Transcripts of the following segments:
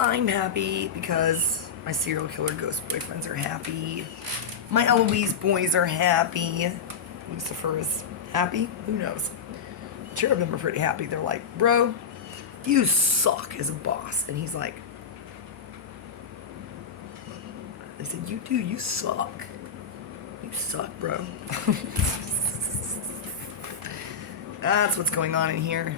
I'm happy because my serial killer ghost boyfriends are happy. My Eloise boys are happy. Lucifer is happy. Who knows? Two of them are pretty happy. They're like, bro, you suck as a boss. And he's like, they said, you do, you suck. You suck, bro. That's what's going on in here.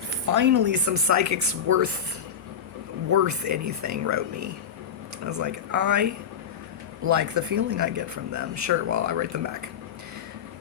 Finally, some psychics worth anything wrote me. I was like, I like the feeling I get from them. Sure, well, I write them back.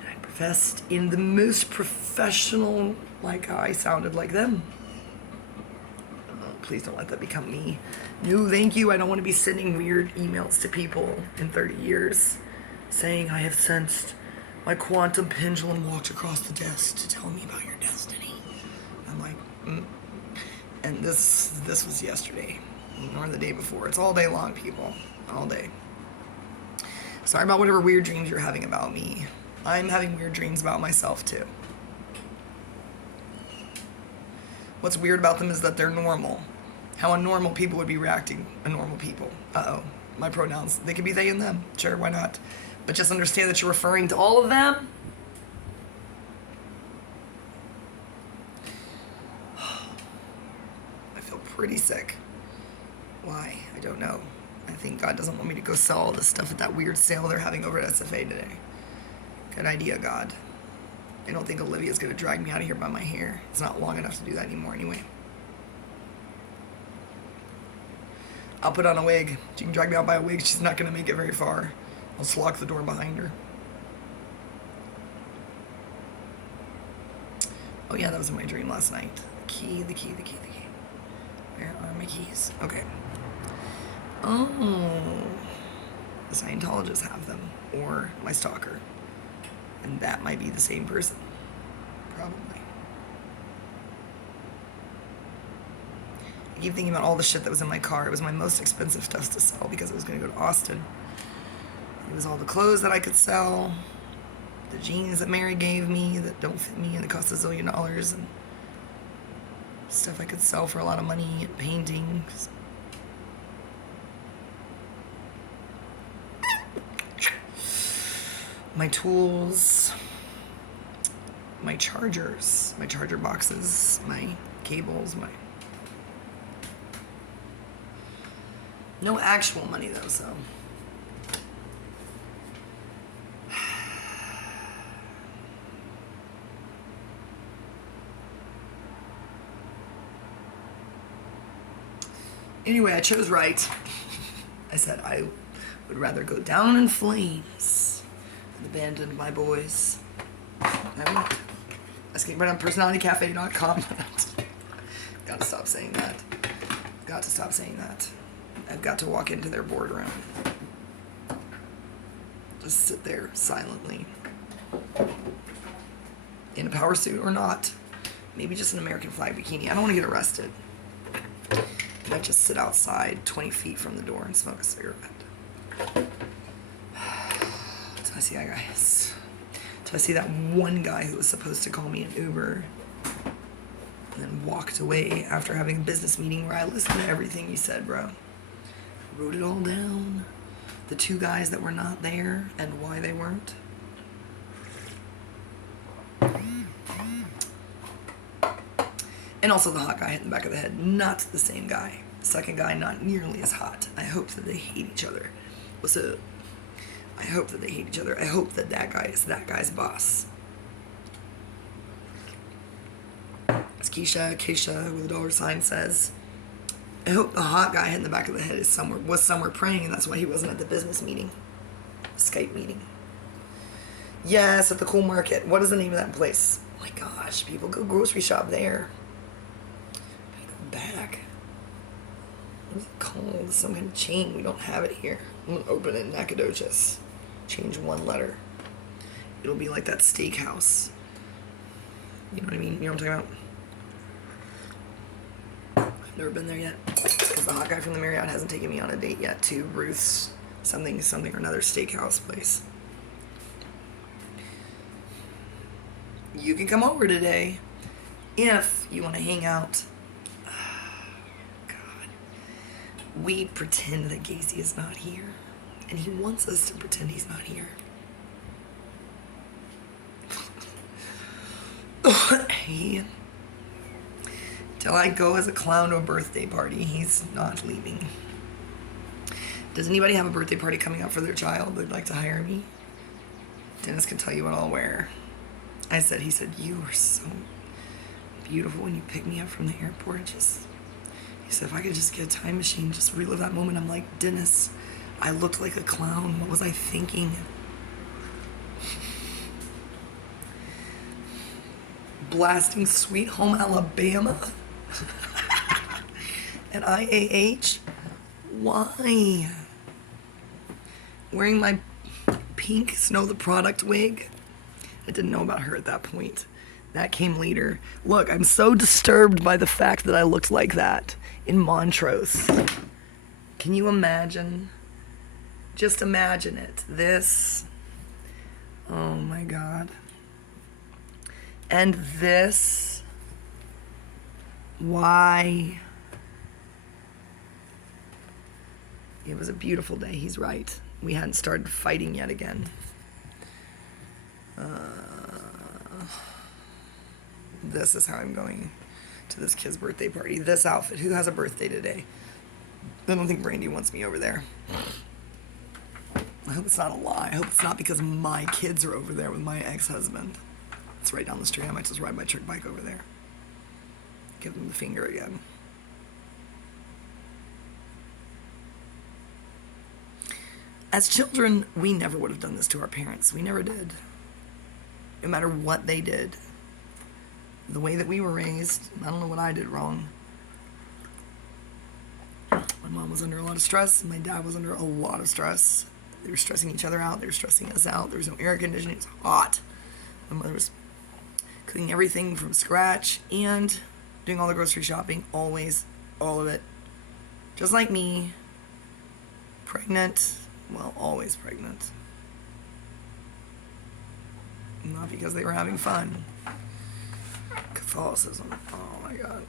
And I professed in the most professional, like I sounded like them. Please don't let that become me. No, thank you. I don't want to be sending weird emails to people in 30 years saying I have sensed my quantum pendulum walked across the desk to tell me about your destiny. I'm like, And this was yesterday, or the day before. It's all day long, people. All day. Sorry about whatever weird dreams you're having about me. I'm having weird dreams about myself, too. What's weird about them is that they're normal. How unnormal people would be reacting to normal people. Uh-oh. My pronouns. They could be they and them. Sure, why not? But just understand that you're referring to all of them. I feel pretty sick. Why? I don't know. I think God doesn't want me to go sell all this stuff at that weird sale they're having over at SFA today. Good idea, God. I don't think Olivia's going to drag me out of here by my hair. It's not long enough to do that anymore anyway. I'll put on a wig. She can drag me out by a wig. She's not going to make it very far. I'll just lock the door behind her. Oh yeah, that was in my dream last night. The key. Where are my keys? Okay. Oh. The Scientologists have them. Or my stalker. And that might be the same person. Probably. I keep thinking about all the shit that was in my car. It was my most expensive stuff to sell because I was going to go to Austin. It was all the clothes that I could sell, the jeans that Mary gave me that don't fit me and it cost $1 zillion, and stuff I could sell for a lot of money, and paintings. My tools, my chargers, my charger boxes, my cables, my... No actual money though, so... Anyway, I chose right. I said I would rather go down in flames than abandon my boys. I went. Escape right on personalitycafe.com. Gotta stop saying that. Got to stop saying that. I've got to walk into their boardroom. Just sit there silently. In a power suit or not. Maybe just an American flag bikini. I don't want to get arrested. I just sit outside 20 feet from the door and smoke a cigarette. Till I see that guy. Till I see that one guy who was supposed to call me an Uber and then walked away after having a business meeting where I listened to everything you said, bro. I wrote it all down. The two guys that were not there and why they weren't. And also the hot guy hit in the back of the head. Not the same guy. The second guy, not nearly as hot. I hope that they hate each other. What's up? I hope that they hate each other. I hope that that guy is that guy's boss. As Keisha with a $sign says, I hope the hot guy hit in the back of the head was somewhere praying, and that's why he wasn't at the business meeting. Skype meeting. Yes, at the Cool Market. What is the name of that place? Oh my gosh, people go grocery shop there. Back. What's it called? Some kind of chain. We don't have it here. I'm gonna open it in Nacogdoches. Change one letter. It'll be like that steakhouse. You know what I mean? You know what I'm talking about? I've never been there yet. Because the hot guy from the Marriott hasn't taken me on a date yet to Ruth's something or another steakhouse place. You can come over today if you want to hang out. God. we pretend that Gacy is not here. And he wants us to pretend he's not here. Till I go as a clown to a birthday party, he's not leaving. Does anybody have a birthday party coming up for their child that'd like to hire me? Dennis can tell you what I'll wear. He said, you are so beautiful when you pick me up from the airport. He said, if I could just get a time machine, just relive that moment. I'm like, Dennis, I looked like a clown. What was I thinking? Blasting Sweet Home Alabama at IAH. Why? Wearing my pink Snow the Product wig. I didn't know about her at that point. That came later. Look, I'm so disturbed by the fact that I looked like that in Montrose. Can you imagine? Just imagine it. This. Oh my God. And this. Why? It was a beautiful day. He's right. We hadn't started fighting yet again. This is how I'm going to this kid's birthday party. This outfit. Who has a birthday today? I don't think Brandy wants me over there. I hope it's not a lie. I hope it's not because my kids are over there with my ex-husband. It's right down the street. I might just ride my trick bike over there. Give them the finger again. As children, we never would have done this to our parents. We never did. No matter what they did. The way that we were raised, I don't know what I did wrong. My mom was under a lot of stress, and my dad was under a lot of stress. They were stressing each other out. They were stressing us out. There was no air conditioning. It was hot. My mother was cooking everything from scratch and doing all the grocery shopping, always, all of it. Just like me, pregnant, well, always pregnant. Not because they were having fun. Catholicism, oh my God.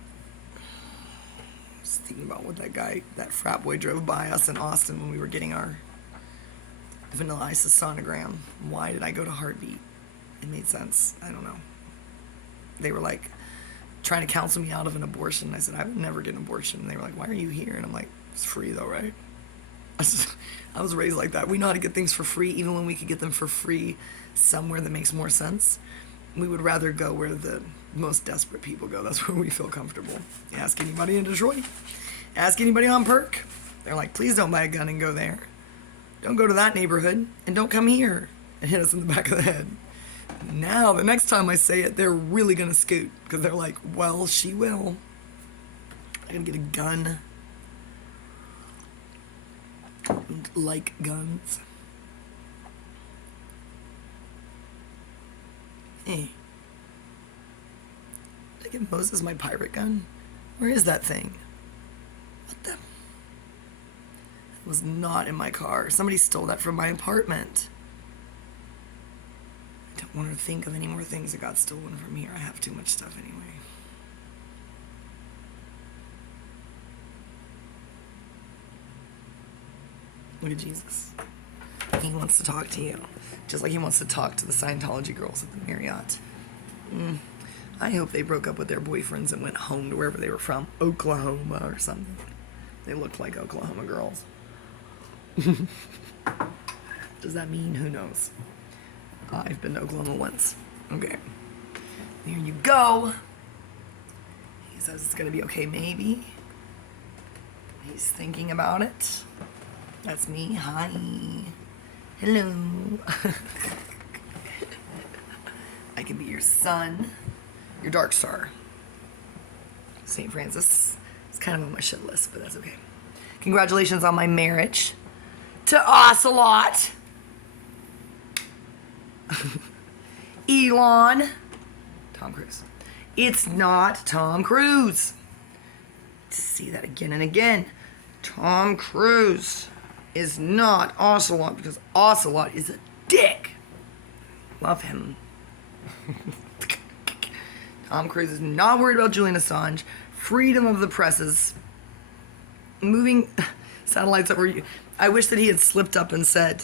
Just thinking about what that frat boy drove by us in Austin when we were getting our vanilla ice sonogram. Why did I go to Heartbeat? It made sense. I don't know. They were like trying to counsel me out of an abortion. I said, I would never get an abortion. And they were like, why are you here? And I'm like, it's free though, right? I was raised like that. We know how to get things for free, even when we could get them for free somewhere that makes more sense. We would rather go where the most desperate people go. That's where we feel comfortable. Ask anybody in Detroit. Ask anybody on Perk. They're like, please don't buy a gun and go there. Don't go to that neighborhood, and don't come here and hit us in the back of the head. Now, the next time I say it, they're really going to scoot, because they're like, well, she will. I'm going to get a gun. Like guns. Hey. Did I give Moses my pirate gun? Where is that thing? What the? It was not in my car. Somebody stole that from my apartment. I don't want to think of any more things that got stolen from here. I have too much stuff anyway. Look at Jesus. He wants to talk to you. Just like he wants to talk to the Scientology girls at the Marriott. I hope they broke up with their boyfriends and went home to wherever they were from. Oklahoma or something. They looked like Oklahoma girls. Does that mean? Who knows? I've been to Oklahoma once. Okay. There you go. He says it's going to be okay, maybe. He's thinking about it. That's me. Hi. Hello. I can be your sun, your dark star. St. Francis. It's kind of on my shit list, but that's okay. Congratulations on my marriage to Ocelot. Elon. Tom Cruise. It's not Tom Cruise. See that again and again. Tom Cruise is not Ocelot, because Ocelot is a dick. Love him. Tom Cruise is not worried about Julian Assange. Freedom of the presses. moving satellites over you. I wish that he had slipped up and said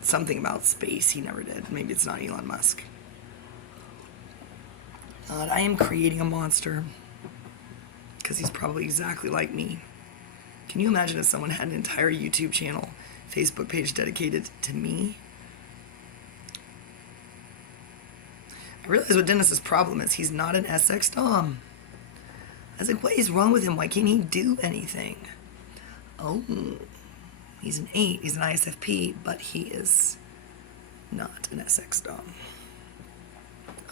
something about space. He never did. Maybe it's not Elon Musk. God, I am creating a monster because he's probably exactly like me. Can you imagine if someone had an entire YouTube channel, Facebook page dedicated to me? I realize what Dennis's problem is. He's not an SX Dom. I was like, what is wrong with him? Why can't he do anything? Oh, he's an 8. He's an ISFP, but he is not an SX Dom.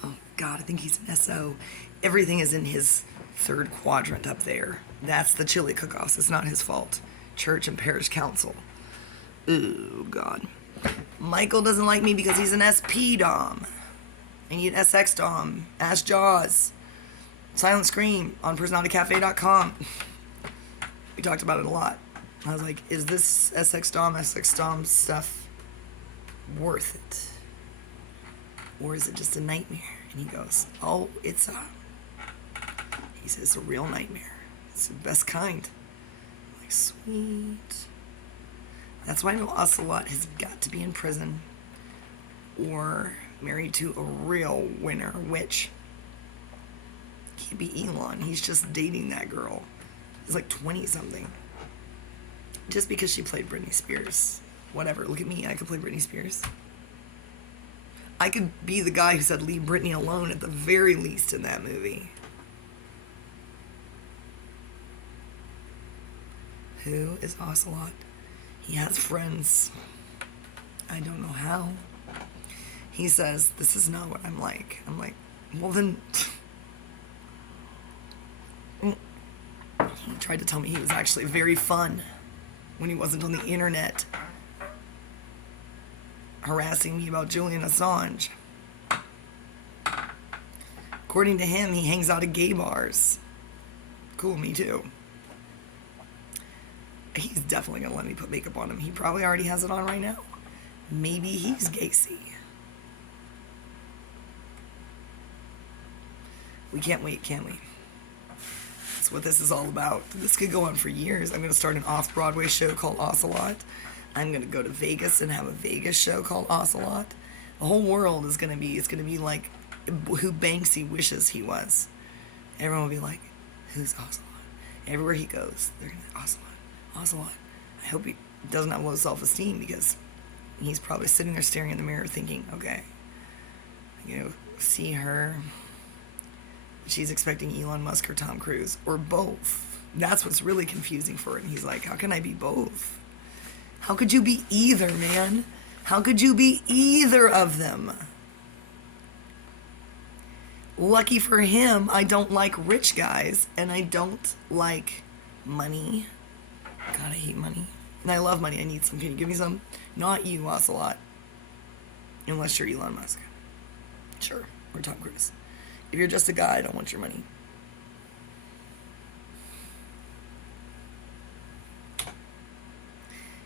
Oh, God, I think he's an SO. Everything is in his third quadrant up there. That's the chili cook-offs. It's not his fault. Church and parish council. Oh, God. Michael doesn't like me because he's an SP Dom. I need an SX Dom. Ask Jaws. Silent Scream on personalitycafe.com. We talked about it a lot. I was like, is this SX Dom stuff worth it? Or is it just a nightmare? And he goes, oh, he says, it's a real nightmare. It's the best kind. I'm like, sweet. That's why I know Ocelot has got to be in prison or married to a real winner, which can't be Elon. He's just dating that girl. He's like 20-something. Just because she played Britney Spears. Whatever. Look at me. I could play Britney Spears. I could be the guy who said leave Britney alone at the very least in that movie. Who is Ocelot? He has friends. I don't know how. He says, this is not what I'm like. I'm like, well then... He tried to tell me he was actually very fun when he wasn't on the internet harassing me about Julian Assange. According to him, he hangs out at gay bars. Cool, me too. He's definitely gonna let me put makeup on him. He probably already has it on right now. Maybe he's Gacy. We can't wait, can we? That's what this is all about. This could go on for years. I'm going to start an off-Broadway show called Ocelot. I'm going to go to Vegas and have a Vegas show called Ocelot. The whole world is going to be, it's going to be like who Banksy wishes he was. Everyone will be like, who's Ocelot? Everywhere he goes, they're going to be Ocelot. Ocelot. I hope he doesn't have low self-esteem because he's probably sitting there staring in the mirror thinking, okay, see her. She's expecting Elon Musk or Tom Cruise, or both. That's what's really confusing for him. He's like, how can I be both? How could you be either, man? How could you be either of them? Lucky for him, I don't like rich guys, and I don't like money. God, I hate money. And I love money. I need some. Can you give me some? Not you, Ocelot. Unless you're Elon Musk. Sure. Or Tom Cruise. If you're just a guy, I don't want your money.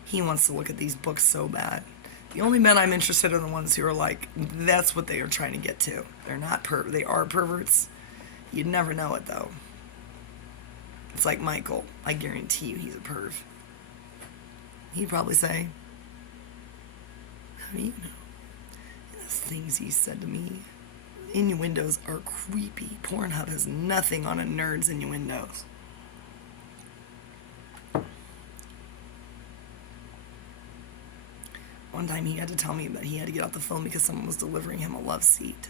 He wants to look at these books so bad. The only men I'm interested in are the ones who are like, that's what they are trying to get to. They're not they are perverts. You'd never know it, though. It's like Michael. I guarantee you he's a perv. He'd probably say, how do you know? The things he said to me. Innuendos are creepy. Pornhub has nothing on a nerd's innuendos. One time he had to tell me that he had to get off the phone because someone was delivering him a love seat.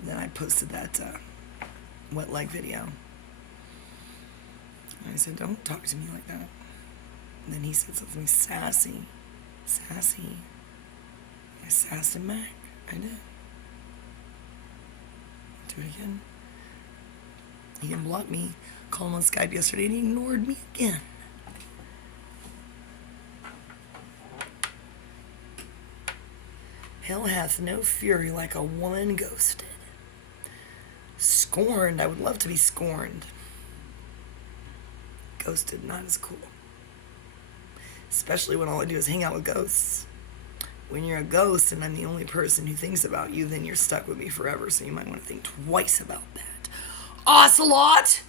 And then I posted that wet leg video. And I said, don't talk to me like that. And then he said something sassy. Sassy. I sassed him back. I did. Do it again. He can block me. Called him on Skype yesterday and he ignored me again. Hell hath no fury like a woman ghosted. Scorned. I would love to be scorned. Ghosted, not as cool. Especially when all I do is hang out with ghosts. When you're a ghost and I'm the only person who thinks about you, then you're stuck with me forever, so you might want to think twice about that. Ocelot!